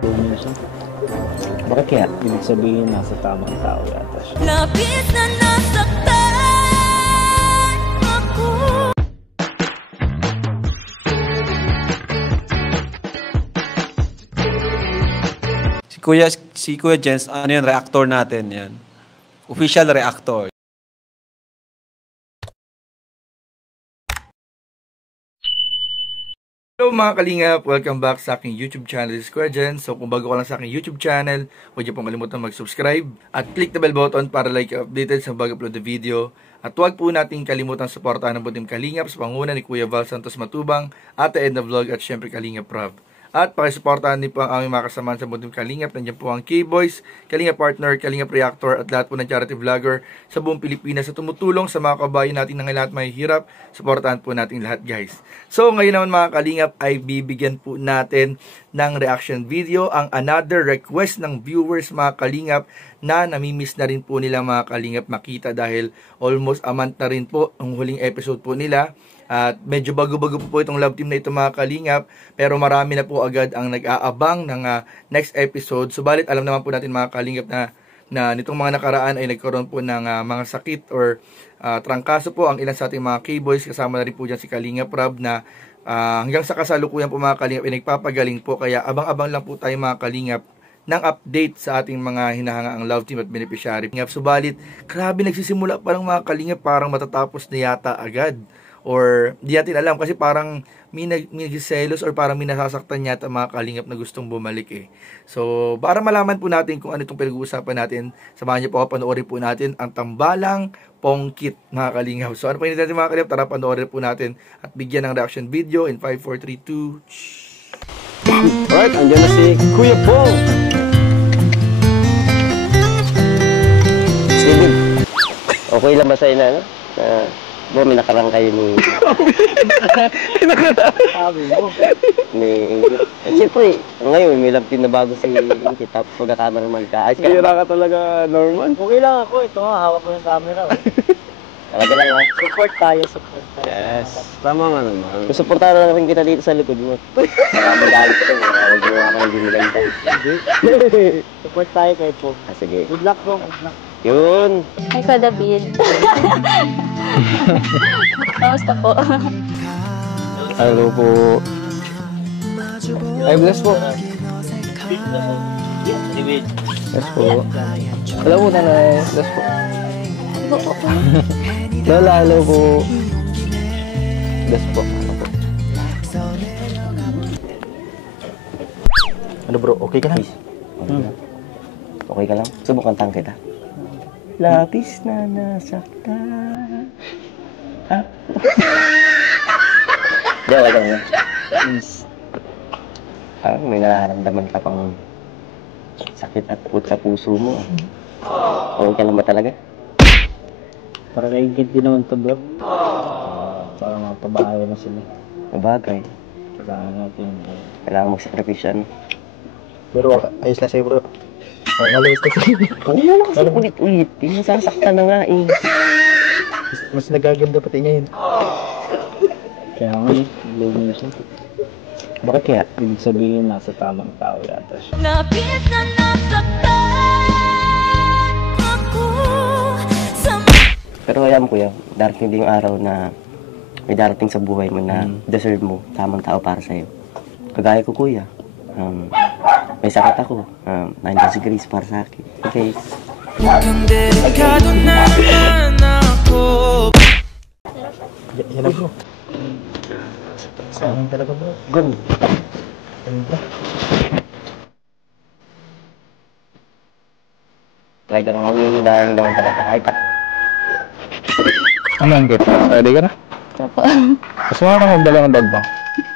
Minsan. Bakit kaya? Ibig sabihin, nasa tamang tao yata siya. Lapit na nasaktan ako. Si Kuya Jens, ano yan, reactor natin yan. Official reactor. Hello mga kalingap! Welcome back sa aking YouTube channel, this is Kuya Jens. So kung bago ka lang sa aking YouTube channel, huwag niyo pong kalimutan mag-subscribe at click the bell button para like updated sa bago-upload na video. At huwag po natin kalimutan suportahan ng Butim Kalingap sa panguna ni Kuya Val Santos Matubang, Ate Edna Vlog at syempre Kalingap Rob. At pakisuportahan din po ang aming mga kasamahan sa Butim Kalingap. Nandiyan po ang K-Boys, Kalingap Partner, Kalingap Reactor at lahat po ng charity vlogger sa buong Pilipinas sa tumutulong sa mga kabayan natin ng lahat may hirap. Suportahan po natin lahat guys. So ngayon naman mga Kalingap ay bibigyan po natin ng reaction video ang another request ng viewers mga Kalingap na namimiss na rin po nila mga Kalingap makita dahil almost a month na rin po ang huling episode po nila. At medyo bago-bago po itong love team na ito mga Kalingap, pero marami na po agad ang nag-aabang ng next episode. Subalit alam naman po natin mga Kalingap na nitong mga nakaraan ay nagkaroon po ng mga sakit or trangkaso po ang ilan sa ating mga K-boys. Kasama na rin po dyan si Kalingap Rob na hanggang sa kasalukuyan po mga Kalingap ay nagpapagaling po. Kaya abang-abang lang po tayo mga Kalingap ng update sa ating mga hinahangaang love team at beneficiary. Subalit, grabe nagsisimula pa lang mga Kalingap, parang matatapos na yata agad. Or di natin alam kasi parang may nagsiselos or parang may nasasaktan yata mga Kalingap na gustong bumalik eh. So para malaman po natin kung ano itong pinag-uusapan natin, samahan niyo po ako, panoorin po natin ang Tambalang Pongkit mga Kalingap. So ano pa natin mga Kalingap, tara panoorin po natin at bigyan ng reaction video in 5, 4, 3, 2. Alright, andyan na si Kuya Pong. Sige, okay lang ba sa'yo na, no? Bo, may nakarang kayo ni... Sabi mo. Siyempre, ngayon may love team na bago si Inky, tapos magkakamera magkaayos ka. Kira ka talaga, Norman. Okay lang ako. Ito nga, hawak ko yung camera. Talaga lang ha. Support tayo, support tayo. Yes. Tama nga naman. Suportahan na rin kita dito sa likod mo. Magalit ko. Huwag mo ako ng ginilanta. Support tayo kay Pog. Sige. Good luck po. Good luck. Yun. Hi ko, David. Kamusta po? Hello po. Ay, bless po. David. Bless po. Hello po, nanay. Bless po. Lola, hello po. Bless po. Ano po? Ano bro, okay ka lang? Okay ka lang? Subukan tang kita. Lapis na nasaktan. Ha? Di, okay lang yan. Parang may nararamdaman ka pang sakit at put sa puso mo. Okay ka lang ba talaga? Para naigit din naman ito, bro. Para mapabahay na sila. Mabagay. Kailangan natin. Kailangan magsakripisya, no? Pero ayos lang sa'yo, bro. Malayos na sa'yo. Ano na kasi ulit-ulit? Pinasasaktan na nga eh. Mas nagaganda pati ngayon. Kaya nga eh, low siya. Bakit kaya? Ibig sabihin, nasa tamang tao yata siya. Lapit na nasaktan ako sa... Pero alam ko yan, darating din yung araw na may darating sa buhay mo na deserve mo, tamang tao para sa'yo. Kagaya ko kuya, may sakit ako, nandiyan si Grace para sa akin. Okay. Mukhang delikado naman ako. Yan na, bro. Saan talaga, bro? Gun. Ganda. Like, ano ang dahil naman talaga. Ay, pa. Ano ang kit? Ready ka na? Opo. Gusto mo na magdala ng bag bang?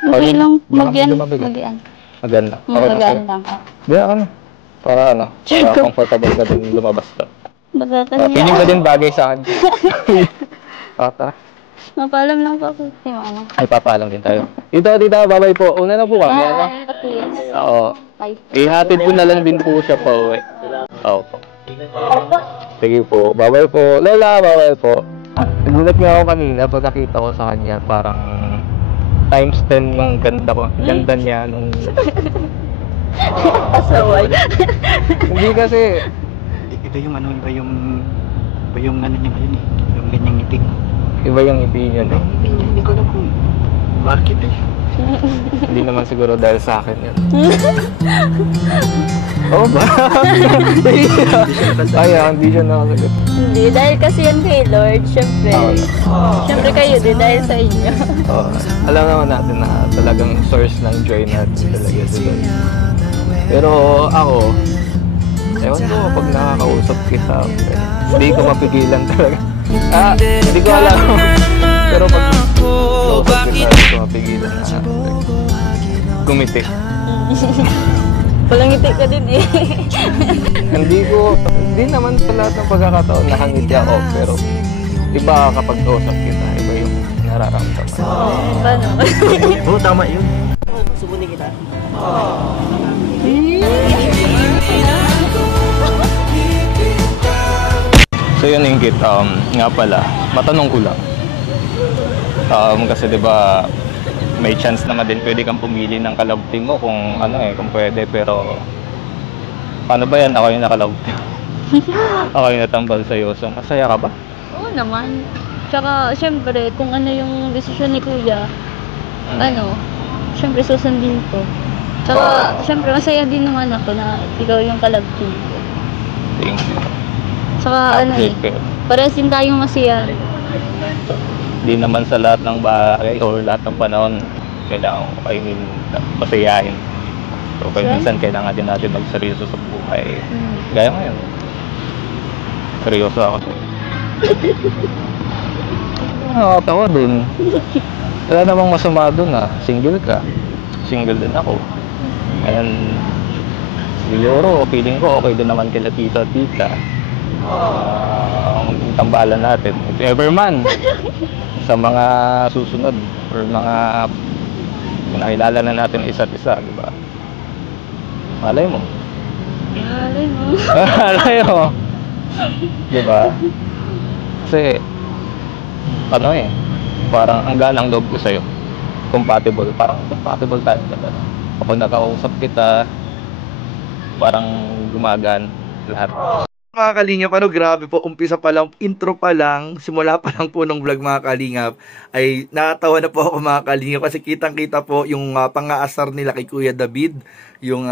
Okay lang. Magyan. Magyan. Magyan. Maganda. Magaan lang. Biya ka na. Para ano? Para comfortable ka din lumabas ka. Bagatan Feeling ko niya. din bagay sa akin. Tara. Mapaalam lang po ako. Si mama. Ay, papaalam din tayo. Tita, babay po. Una na po kami. Ano? Please. Oo. Bye. Ihatid po na lang din po siya pa uwi. Oo po. Sige po. Babay po. Lola, babay po. Nagulat nga ako kanina pag nakita ko sa kanya. Parang times 10 ang ganda ko. Ganda niya nung Pasaway. Hindi kasi, Iba yung ano, iba yung ano niya ngayon eh. Yung ganyang ngiti. iba yung ngiti niya. No? Hindi ko alam kung bakit eh. Hindi naman siguro dahil sa akin yun. Oo ba? Ay, hindi siya nakasagot. Hindi, dahil kasi yan kay Lord, syempre. Syempre kayo din, dahil sa inyo. Alam naman natin na talagang source ng joy natin talaga si Lord. Pero ako, ewan ko pag nakakausap kita, hindi ko mapigilan talaga. Hindi ko alam. Pero pag nakausap kita, hindi ko mapigilan na gumiti. Walang ngiti ka din eh. Hindi naman sa lahat ng pagkakataon nakangiti ako, pero iba kapag kausap kita, iba yung nararamdaman. Paano? Oo, tama yun. Subunin kita. So yun Ingkit, nga pala, matanong ko lang. Kasi 'di ba may chance naman din pwede kang pumili ng ka-love team mo kung ano kung pwede, pero paano ba yan? Ako yung naka-love team. Ako yung natambal sa'yo. So masaya ka ba? Oo naman. Tsaka, syempre, kung ano yung desisyon ni Kuya, syempre susundin ko. Tsaka, syempre, masaya din naman ako na ikaw yung ka-love team ko. Thank you. Tsaka, parehas din tayong masaya. Di naman sa lahat ng bagay or lahat ng panahon kailangan masayahin. So kaya minsan kailangan din natin magseryoso sa buhay. Gaya ngayon. Seryoso ako. Nakakatawa dun. Wala namang masama dun single ka. Single din ako. Ngayon, siguro feeling ko okay din naman kila tita at tita. Tambalan natin. If ever man, sa mga susunod or mga nakilala na natin isa't isa, di ba? Malay mo. Malay mo. Malay mo. Di ba? Kasi, parang ang galang loob ko sa'yo. Compatible. Parang compatible tayo. Kapag nakausap kita, parang gumagaan lahat. Mga kalingap, grabe po, umpisa pa lang, intro pa lang, simula pa lang po ng vlog mga kalingap, ay nakatawa na po ako mga kalingap kasi kitang-kita po yung pang-aasar nila kay Kuya David, yung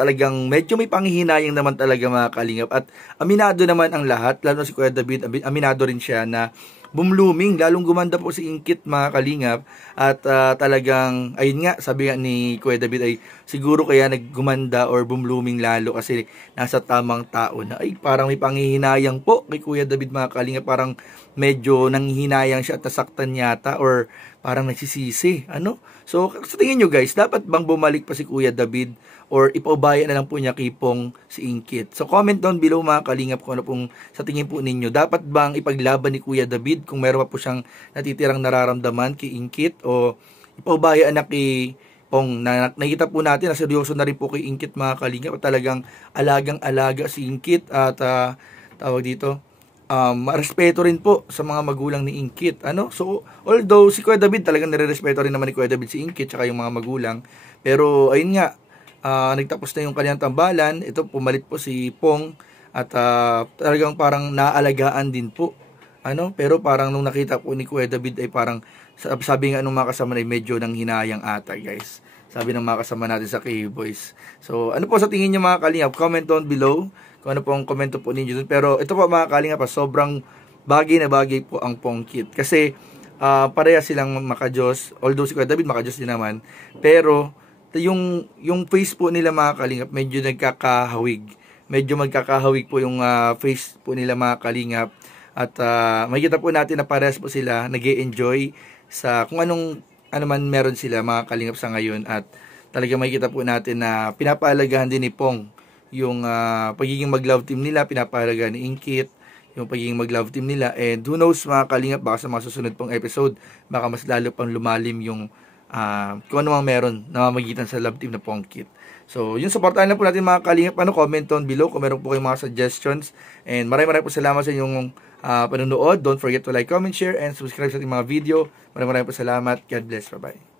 talagang medyo may panghihinayang naman talaga mga kalingap, at aminado naman ang lahat, lalo si Kuya David, aminado rin siya na bumlooming, lalong gumanda po si Ingkit mga kalingap, at talagang, ayun nga, sabi nga ni Kuya David ay siguro kaya naggumanda or bumlooming lalo kasi nasa tamang tao na, ay parang may panghihinayang po kay Kuya David mga kalingap, parang medyo nanghihinayang siya at nasaktan yata or parang nagsisisi, So, sa tingin nyo guys, dapat bang bumalik pa si Kuya David or ipaubaya na lang po niya kay Pong si Ingkit? So, comment down below mga kalingap kung ano pong sa tingin po ninyo. Dapat bang ipaglaban ni Kuya David kung meron pa po siyang natitirang nararamdaman kay Ingkit o ipaubaya na kay Pong? Nakita po natin na seryoso na rin po kay Ingkit mga kalingap at talagang alagang-alaga si Ingkit at tawag dito, respeto rin po sa mga magulang ni Ingkit. So, although si Kuya David talagang nire-respeto rin naman ni Kuya David si Ingkit tsaka yung mga magulang. Pero, ayun nga, nagtapos na yung kanyang tambalan. Ito, pumalit po si Pong at talagang parang naalagaan din po. Pero parang nung nakita po ni Kuya David ay parang, sabi nga nung mga kasama ay medyo nang hinayang ata guys. Sabi ng mga kasama natin sa K-Boys. So, ano po sa tingin nyo mga kalingap? Comment down below kung ano po ang komento po ninyo dun. Pero ito po mga kalingap, sobrang bagay na bagay po ang Pongkit. Kasi pareha silang makajos. Although si Kuya David makajos din naman. Pero yung face po nila mga kalingap, medyo nagkakahawig. Medyo magkakahawig po yung face po nila mga kalingap. At makikita po natin na parehas po sila nag-e-enjoy sa kung anong man meron sila mga kalingap sa ngayon. At talaga makikita po natin na pinapahalagahan din ni Pong yung pagiging mag-love team nila, pinapahalaga ni Ingkit yung pagiging mag-love team nila. And who knows mga kalingap, baka sa mga susunod pong episode, baka mas lalo pang lumalim yung kung ano mang meron na mamagitan sa love team na Pongkit. So, yung supportahan lang po natin mga kalingap, comment down below kung meron po kayong mga suggestions. And maraming po salamat sa inyong panonood. Don't forget to like, comment, share, and subscribe sa ating mga video. Maraming po salamat. God bless. Bye-bye.